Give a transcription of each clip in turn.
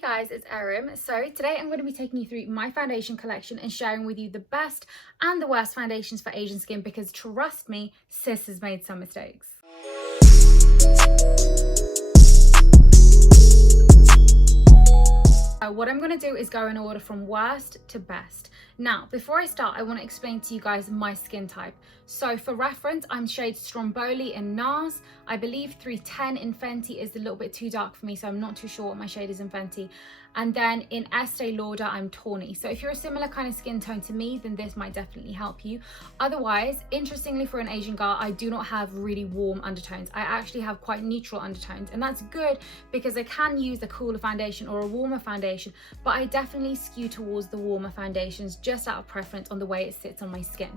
Hey guys, it's Erim. So today I'm going to be taking you through my foundation collection and sharing with you the best and the worst foundations for Asian skin because trust me, sis has made some mistakes. What I'm going to do is go in order from worst to best. Now, before I start, I want to explain to you guys my skin type. So for reference, I'm shade Stromboli in NARS. I believe 310 in Fenty is a little bit too dark for me, so I'm not too sure what my shade is in Fenty. And then in Este Lauder, I'm tawny. So if you're a similar kind of skin tone to me, then this might definitely help you. Otherwise, interestingly for an Asian girl, I do not have really warm undertones. I actually have quite neutral undertones, and that's good because I can use a cooler foundation or a warmer foundation, but I definitely skew towards the warmer foundations just out of preference on the way it sits on my skin.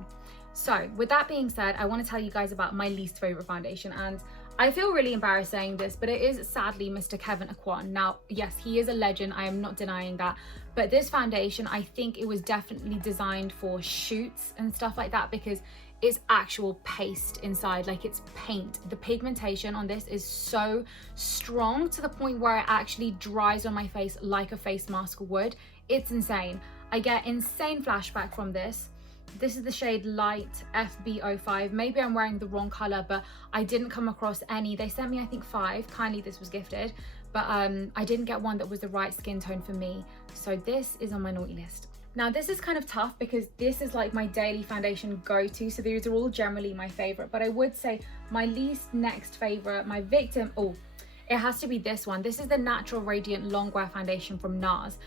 So with that being said, I want to tell you guys about my least favorite foundation, and I feel really embarrassed saying this, but it is sadly Mr. Kevin Aquan. Now, yes, he is a legend, I am not denying that, but this foundation, I think it was definitely designed for shoots and stuff like that because it's actual paste inside, like it's paint. The pigmentation on this is so strong to the point where it actually dries on my face like a face mask would. It's insane. I get insane flashback from this. This is the shade Light FB05. Maybe I'm wearing the wrong color, but I didn't come across any. They sent me, I think, 5. Kindly, this was gifted, but I didn't get one that was the right skin tone for me. So this is on my naughty list. Now this is kind of tough because this is like my daily foundation go-to, so these are all generally my favorite, but I would say my least next favorite, my victim, it has to be this one. This is the Natural Radiant Longwear Foundation from NARS.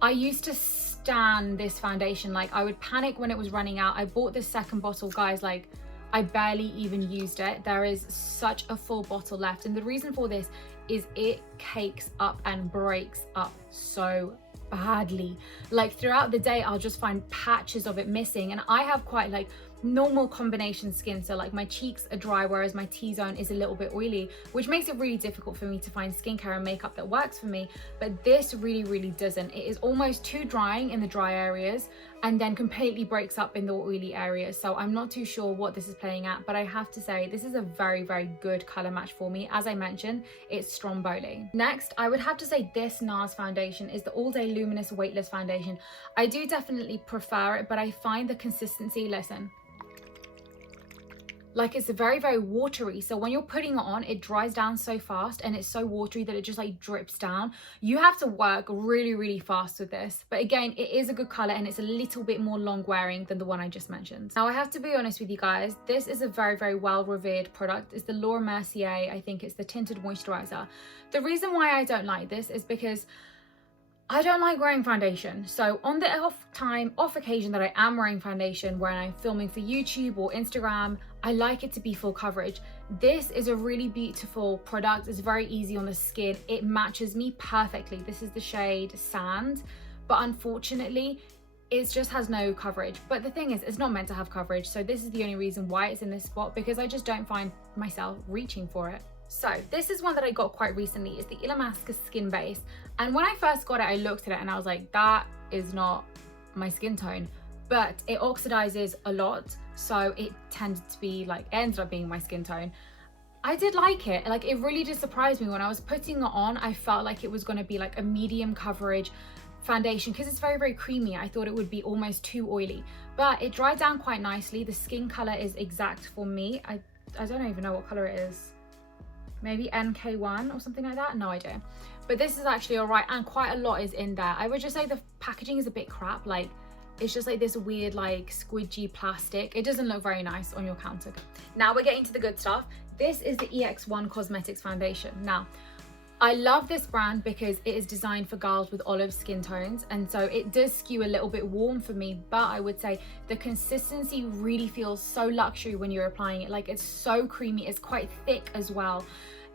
I used to stan this foundation. Like, I would panic when it was running out. I bought this second bottle, guys, like I barely even used it. There is such a full bottle left, and the reason for this is it cakes up and breaks up so badly. Like throughout the day I'll just find patches of it missing, and I have quite like normal combination skin, so like my cheeks are dry whereas my T-zone is a little bit oily, which makes it really difficult for me to find skincare and makeup that works for me. But this really doesn't. It is almost too drying in the dry areas and then completely breaks up in the oily areas. So I'm not too sure what this is playing at, but I have to say this is a very good color match for me. As I mentioned, it's Stromboli. Next, I would have to say this NARS foundation is the All Day Luminous Weightless Foundation. I do definitely prefer it, but I find the consistency, listen, like it's very watery. So when you're putting it on, it dries down so fast and it's so watery that it just like drips down. You have to work really fast with this. But again, it is a good color and it's a little bit more long wearing than the one I just mentioned. Now I have to be honest with you guys, this is a very well revered product. It's the Mercier, I think it's the Tinted Moisturizer. The reason why I don't like this is because I don't like wearing foundation. So on the off occasion that I am wearing foundation, when I'm filming for YouTube or Instagram, I like it to be full coverage. This is a really beautiful product. It's very easy on the skin. It matches me perfectly. This is the shade Sand, but unfortunately, it just has no coverage. But the thing is, it's not meant to have coverage. So this is the only reason why it's in this spot, because I just don't find myself reaching for it. So this is one that I got quite recently. It's the Illamasqua Skin Base. And when I first got it, I looked at it and I was like, that is not my skin tone. But it oxidizes a lot. So it tended to be like, it ended up being my skin tone. I did like it. Like, it really did surprise me. When I was putting it on, I felt like it was going to be like a medium coverage foundation because it's very creamy. I thought it would be almost too oily, but it dried down quite nicely. The skin color is exact for me. I don't even know what color it is. Maybe NK1 or something like that, no idea. But this is actually all right, and quite a lot is in there. I would just say the packaging is a bit crap. Like, it's just like this weird like squidgy plastic. It doesn't look very nice on your counter. Now we're getting to the good stuff. This is the Ex1 Cosmetics foundation. Now, I love this brand because it is designed for girls with olive skin tones, and so it does skew a little bit warm for me, but I would say the consistency really feels so luxury when you're applying it. Like, it's so creamy, it's quite thick as well.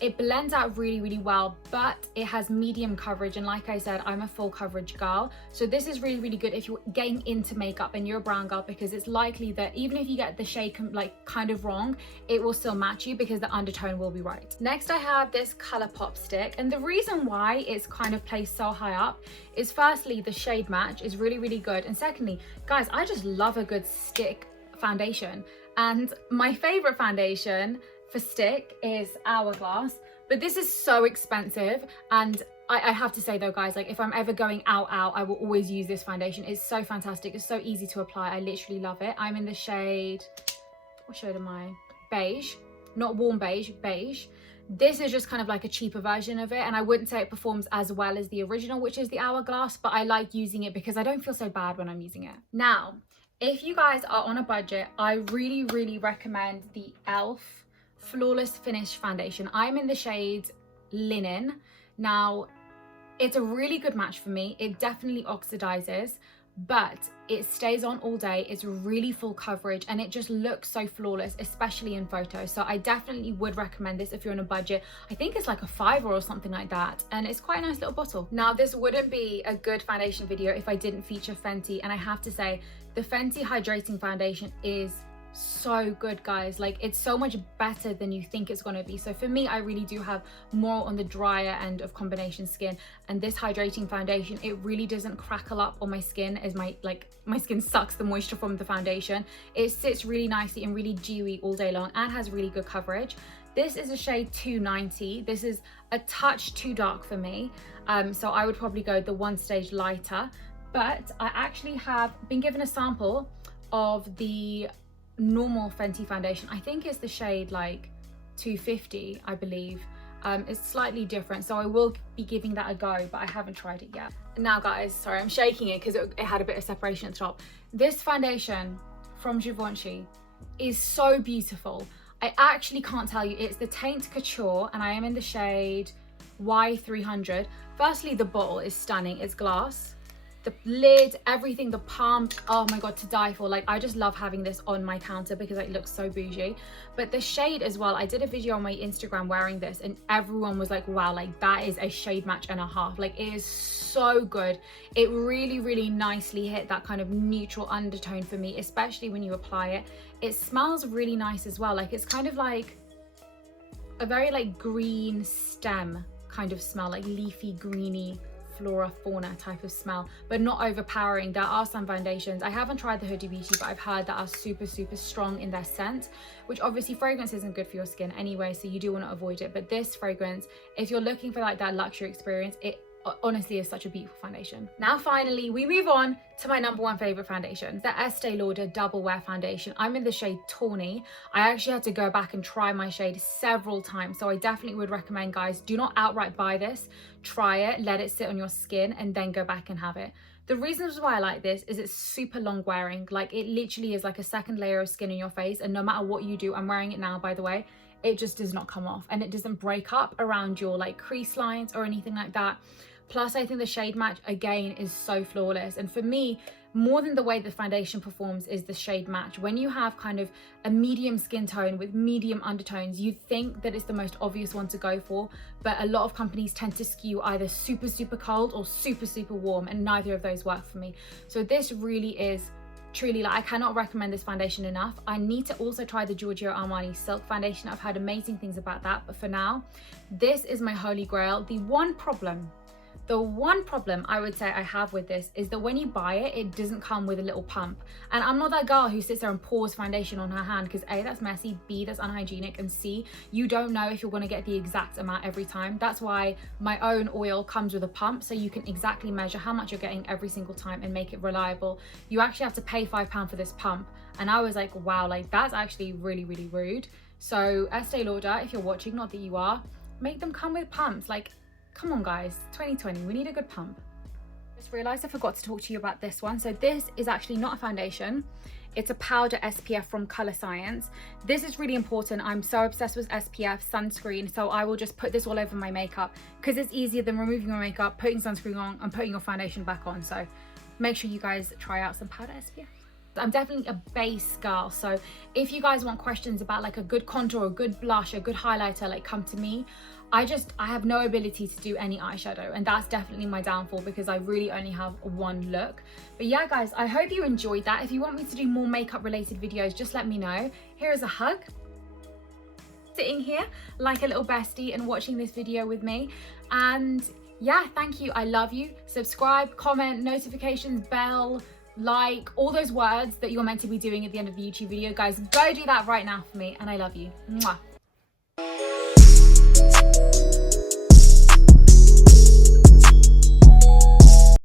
It blends out really well, but it has medium coverage, and like I said, I'm a full coverage girl, so this is really good if you're getting into makeup and you're a brown girl, because it's likely that even if you get the shade like kind of wrong, it will still match you because the undertone will be right. Next, I have this ColourPop stick, and the reason why it's kind of placed so high up is firstly, the shade match is really good, and secondly, guys, I just love a good stick foundation. And my favorite foundation for stick is Hourglass, but this is so expensive, and I have to say though, guys, like if I'm ever going out, I will always use this foundation. It's so fantastic. It's so easy to apply. I literally love it. I'm in the shade, what shade am I? Beige, not warm beige, beige. This is just kind of like a cheaper version of it, and I wouldn't say it performs as well as the original, which is the Hourglass, but I like using it because I don't feel so bad when I'm using it. Now, if you guys are on a budget, I really recommend the e.l.f. Flawless Finish Foundation. I'm in the shade Linen. Now, it's a really good match for me. It definitely oxidizes, but it stays on all day. It's really full coverage and it just looks so flawless, especially in photos. So I definitely would recommend this if you're on a budget. I think it's like a $5 or something like that, and it's quite a nice little bottle. Now, this wouldn't be a good foundation video if I didn't feature Fenty, and I have to say the Fenty Hydrating Foundation is so good, guys. Like, it's so much better than you think it's going to be. So for me, I really do have more on the drier end of combination skin, and this hydrating foundation, it really doesn't crackle up on my skin as my skin sucks the moisture from the foundation. It sits really nicely and really dewy all day long and has really good coverage. This is a shade 290. This is a touch too dark for me, so I would probably go the one stage lighter, but I actually have been given a sample of the normal Fenty foundation. I think it's the shade like 250, I believe. It's slightly different, so I will be giving that a go, but I haven't tried it yet. Now, guys, sorry, I'm shaking it because it had a bit of separation at the top. This foundation from Givenchy is so beautiful. I actually can't tell you. It's the Teint Couture, and I am in the shade Y300. Firstly, the bottle is stunning. It's glass. The lid, everything, the pump, oh my god, to die for. Like, I just love having this on my counter because it looks so bougie. But the shade as well, I did a video on my Instagram wearing this and everyone was like, wow, like that is a shade match and a half. Like, it is so good. It really nicely hit that kind of neutral undertone for me, especially when you apply it. It smells really nice as well. Like, it's kind of like a very like green stem kind of smell, like leafy, greeny, flora fauna type of smell, but not overpowering. There are some foundations, I haven't tried the Huda Beauty, but I've heard that are super strong in their scent, which obviously fragrance isn't good for your skin anyway, so you do want to avoid it. But this fragrance, if you're looking for like that luxury experience, it honestly is such a beautiful foundation. Now finally we move on to my number one favorite foundation, the Este Lauder Double Wear Foundation. I'm in the shade Tawny. I actually had to go back and try my shade several times, so I definitely would recommend, guys, do not outright buy this. Try it, let it sit on your skin, and then go back and have it. The reasons why I like this is it's super long wearing. Like, it literally is like a second layer of skin in your face, and no matter what you do, I'm wearing it now by the way, it just does not come off, and it doesn't break up around your like crease lines or anything like that. Plus, I think the shade match again is so flawless, and for me, more than the way the foundation performs is the shade match. When you have kind of a medium skin tone with medium undertones, you think that it's the most obvious one to go for, but a lot of companies tend to skew either super cold or super warm, and neither of those work for me. So this really is truly, like, I cannot recommend this foundation enough. I need to also try the Giorgio Armani Silk Foundation. I've heard amazing things about that, but for now, this is my holy grail. The one problem I would say I have with this is that when you buy it, it doesn't come with a little pump. And I'm not that girl who sits there and pours foundation on her hand, because A, that's messy, B, that's unhygienic, and C, you don't know if you're going to get the exact amount every time. That's why my own oil comes with a pump, so you can exactly measure how much you're getting every single time and make it reliable. You actually have to pay £5 for this pump, and I was like, wow, like that's actually really rude. So Este Lauder, if you're watching, not that you are, make them come with pumps. Like, come on guys, 2020, we need a good pump. Just realized I forgot to talk to you about this one. So this is actually not a foundation, it's a powder SPF from Color Science. This is really important. I'm so obsessed with SPF sunscreen, so I will just put this all over my makeup because it's easier than removing your makeup, putting sunscreen on and putting your foundation back on. So make sure you guys try out some powder SPF. I'm definitely a base girl, so if you guys want questions about like a good contour, a good blush, a good highlighter, like come to me. I have no ability to do any eyeshadow, and that's definitely my downfall because I really only have one look. But yeah guys, I hope you enjoyed that. If you want me to do more makeup related videos, just let me know. Here is a hug, sitting here like a little bestie and watching this video with me. And yeah, thank you, I love you. Subscribe, comment, notifications, bell, like, all those words that you're meant to be doing at the end of the YouTube video. Guys, go do that right now for me, and I love you. Mwah.